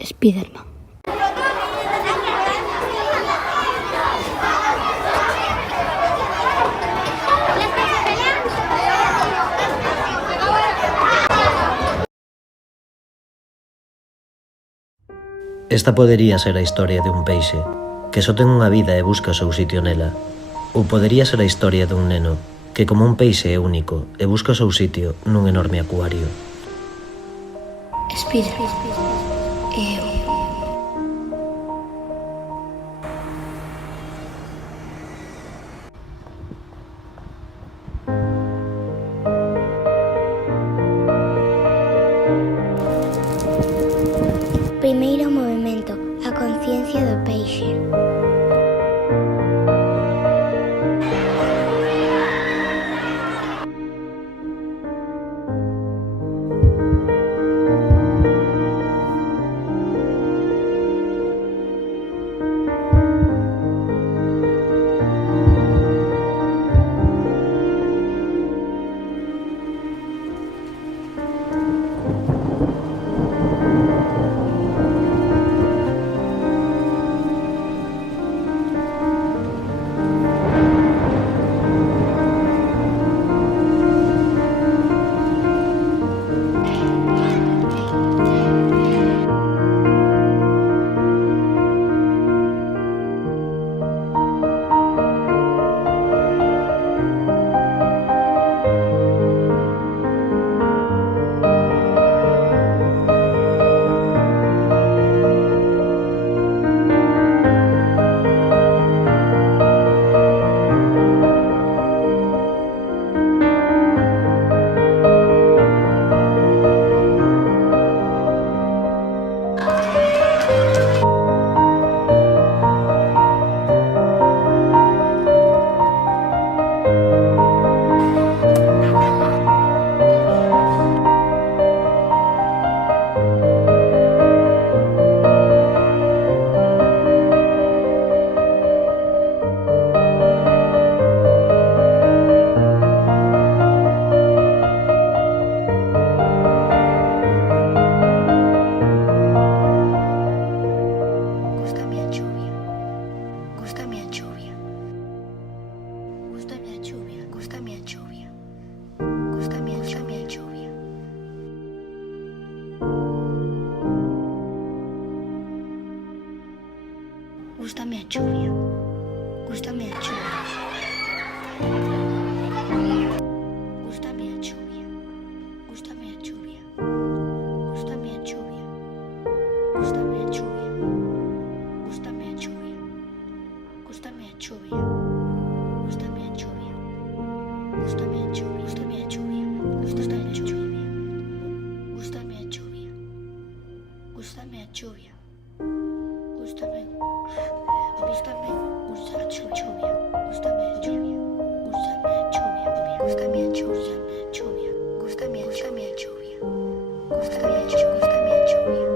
Spiderman. Esta podería ser a historia de un peixe que só ten unha vida e busca o seu sitio nela. Ou podería ser a historia dun neno que como un peixe é único e busca o seu sitio nun enorme acuario. Spiderman. Eu. Primeiro movemento, a conciencia do peixe. Gústame a chuvia. Gústame a chuvia. Gústame a chuvia. Gústame a chuvia. Gústame a chuvia. Gústame a chuvia. Gústame a chuvia. Gústame a chuvia. Gústame a chuvia. Gústame a chuvia. Gústame a chuvia. Gústame a chuvia. Gústame a chuvia. Gústame a chuvia. Gústame. Gústame. Gusta chuvia. Gústame a chuvia. Gústame a chuvia. Gústame a chuvia. Gústame a chuvia. Gústame a chuvia. Gústame a chuvia.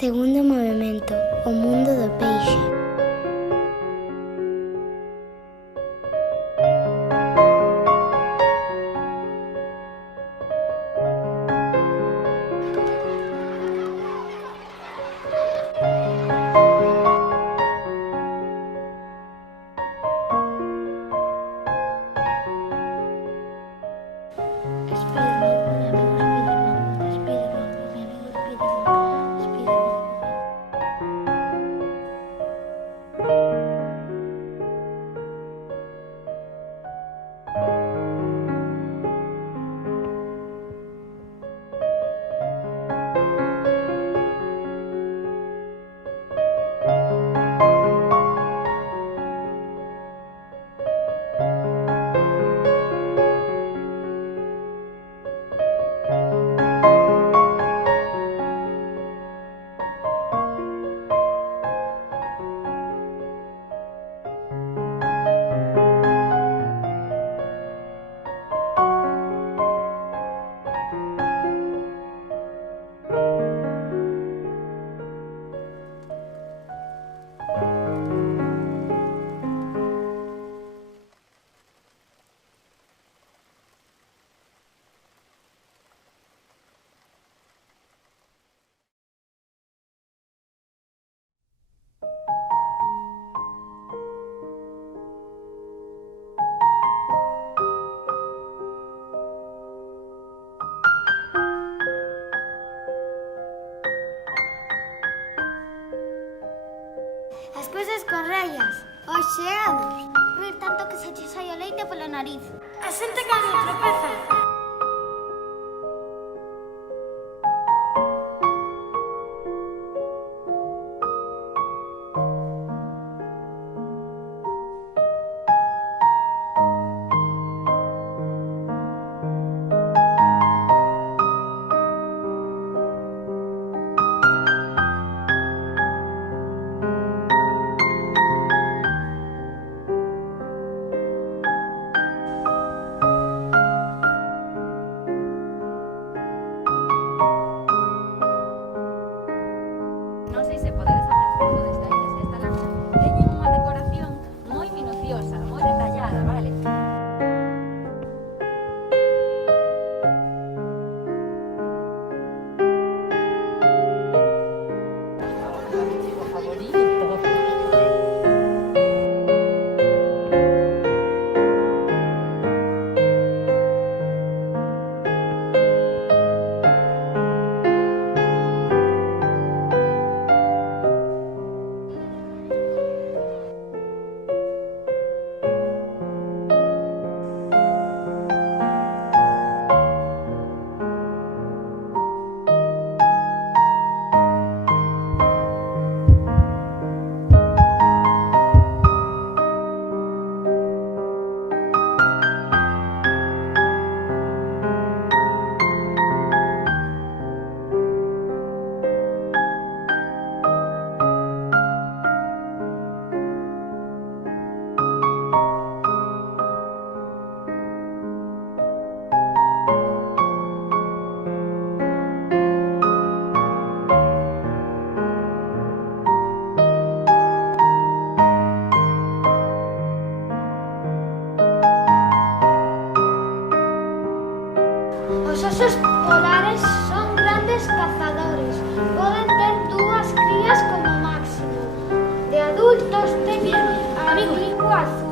Segundo movemento, o mundo do peixe. As cousas correllas. Os xeados. Rir tanto que se che sai o leite pola nariz. A xente cando tropeza. Non sei se podedes apreciarlo desde aí, desde esta lancha. Teñen unha decoración moi minuciosa, moi detallada, vale? Chico favorito. Os osos polares son grandes cazadores. Poden ter 2 crías como máximo. De adultos teñen a lingua azul.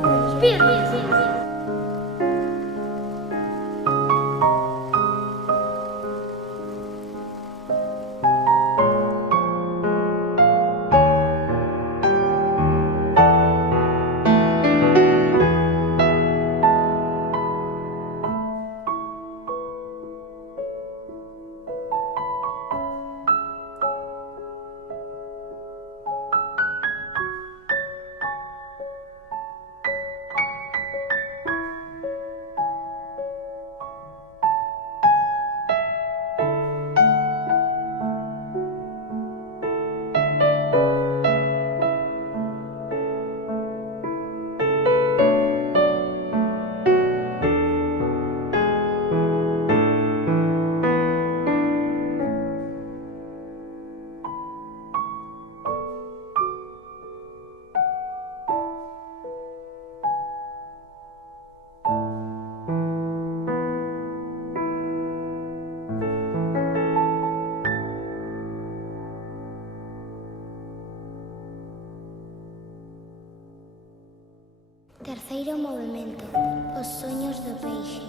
Terceiro movemento. Os soños do peixe.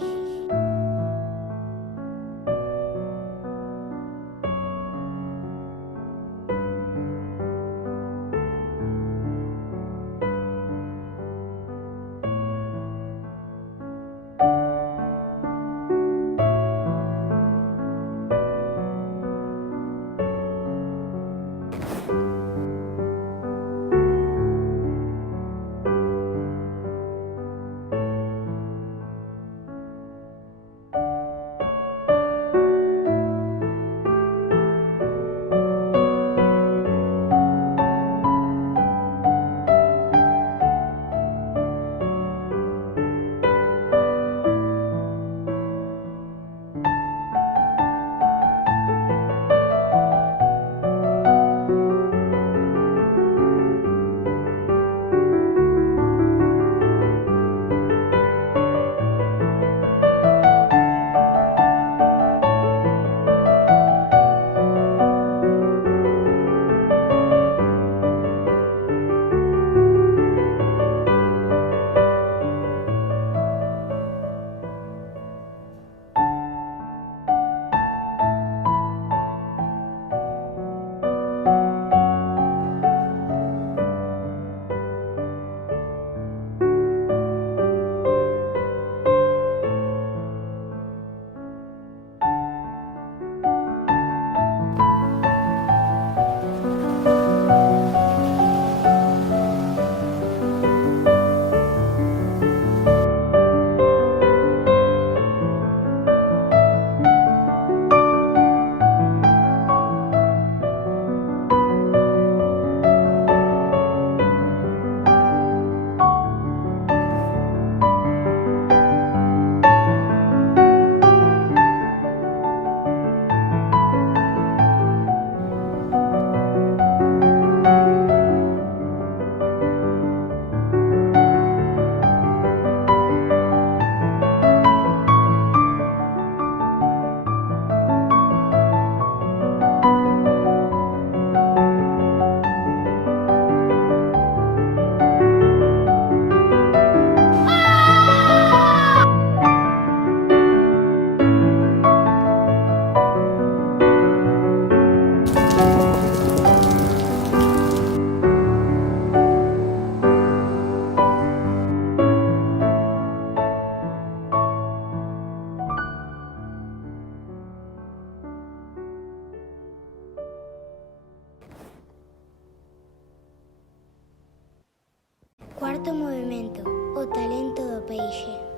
cuarto movimento, o talento do peixe.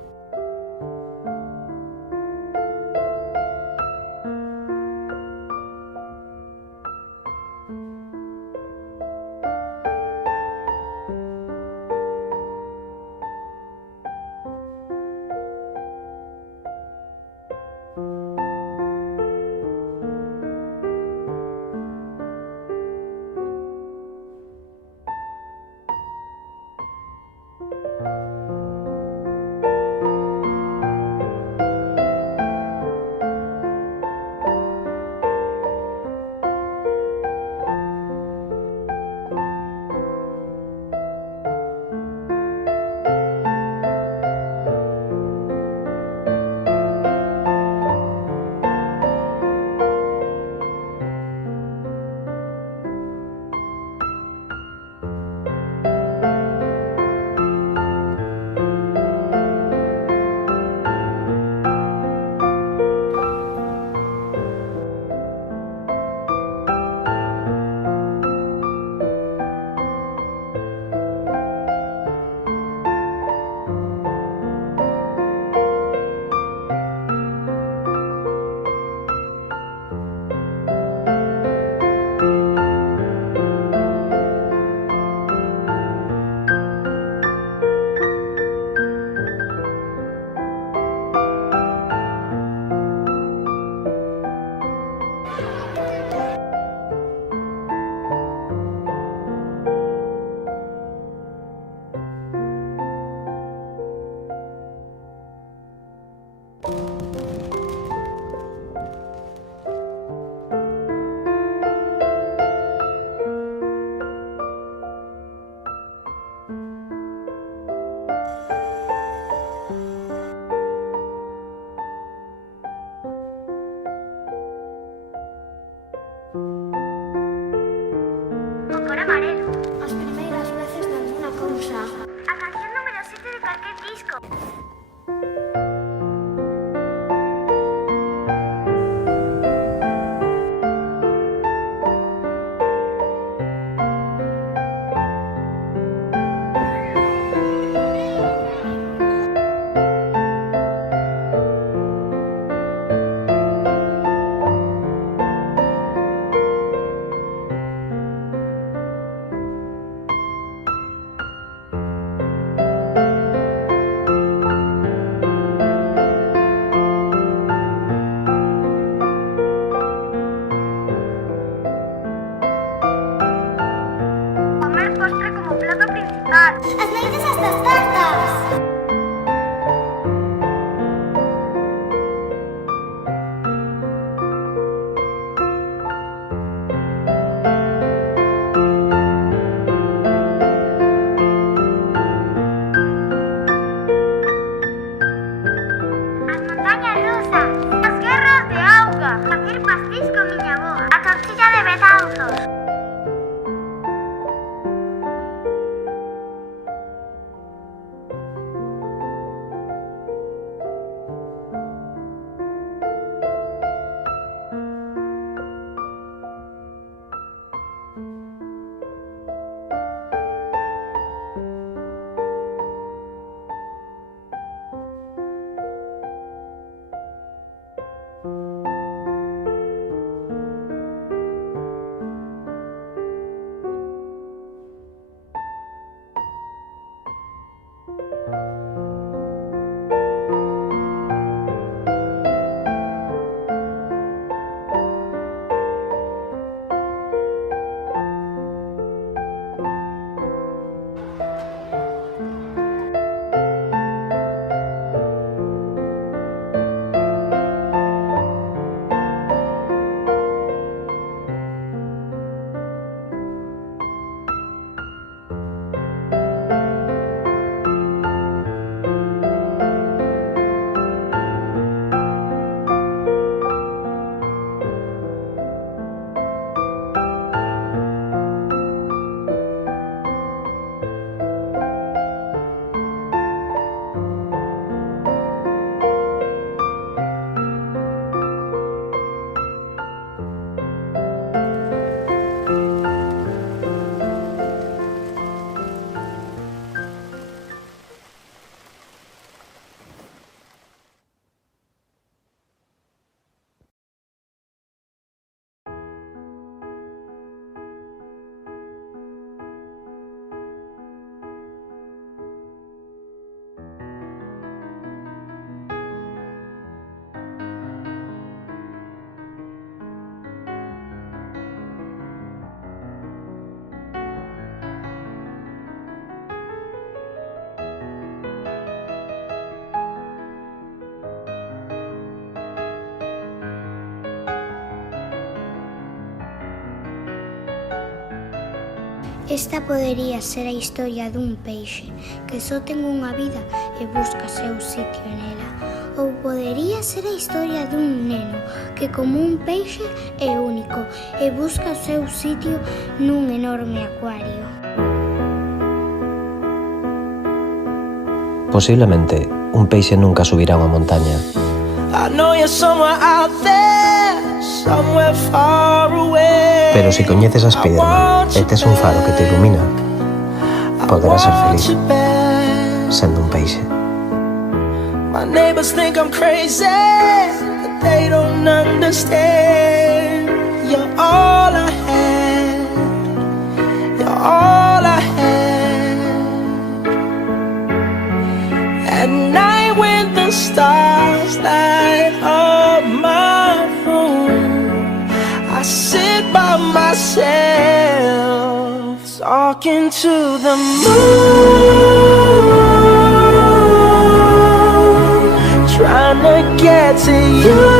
Amarelo. As primeiras veces de alguna cousa. A canción número 7 de calquer disco. As noites estas tartas. As montañas rusas. As guerras de auga. Facer pastís con miña avoa. A tortilla de Betanzos. Esta podería ser a historia dun peixe que só ten unha vida e busca seu sitio nela. Ou podería ser a historia dun neno que, como un peixe, é único e busca o seu sitio nun enorme acuario. Posiblemente, un peixe nunca subirá unha montaña. Pero si coñeces a Spiderman e tes un faro que te ilumina, poderás ser feliz sendo un peixe. My neighbors think I'm crazy, but they don't understand. You're all I had, you're all I had. At night when the stars light up my room, I sit by myself, talking to the moon, trying to get to you.